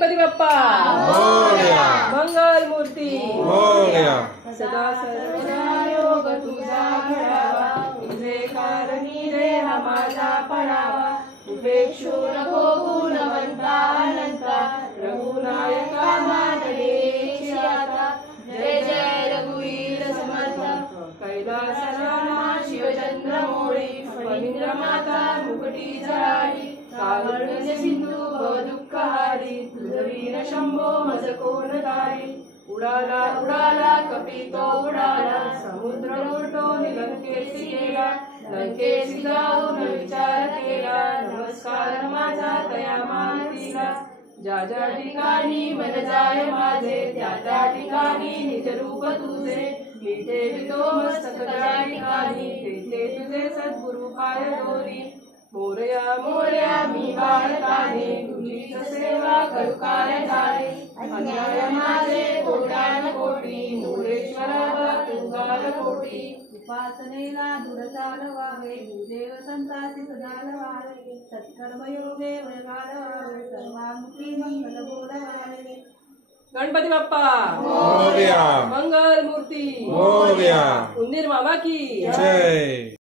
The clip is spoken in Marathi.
गणपती बाप्पा मोरया, मंगल मूर्ती मोरया, सदा सर्वदा योग तुझा घडावा, तुझे कारणी देहा माझा पडावा, उपेक्षू नको गुणवंता अनंता, रघुनायका मानलेची आता, जय जय रघुवीर समर्थ, कैलासरामा शिवचंद्र मोळी, फणींद्र माता मुकुटी जळाली, कारुण्य सिंधू भवदुःखहारी, तुझवीर शंभो मज कोण तारी, उडाला उडाला कपितो उडाला, समुद्र उलटो लंकेशी गेला, लंकेशी जाऊन विचार केला, नमस्कार माझा तया मानतीला, ज्या ज्या ठिकाणी मन जाय माझे, त्या त्या ठिकाणी निज रूप तुझे, मी ठेवितो मस्तक त्या ठिकाणी, ते तुझे सद्गुरु पाय दोरी, मोरया मोरया मी बाळकाने, तुझीच सेवा करू काय झाले, अन्याय माझे कोट्यान कोटी, मोरेश्वरा तू गाल कोटी, उपासनेला दृढ चालवावे, देव संतासी सदा लवावे, सत्कर्म योगे वय घालवावे, सर्वांमुखी मंगल बोलावे। गणपती बाप्पा मोरया, मंगल मूर्ती मोरया, उंदीर मामा की जय।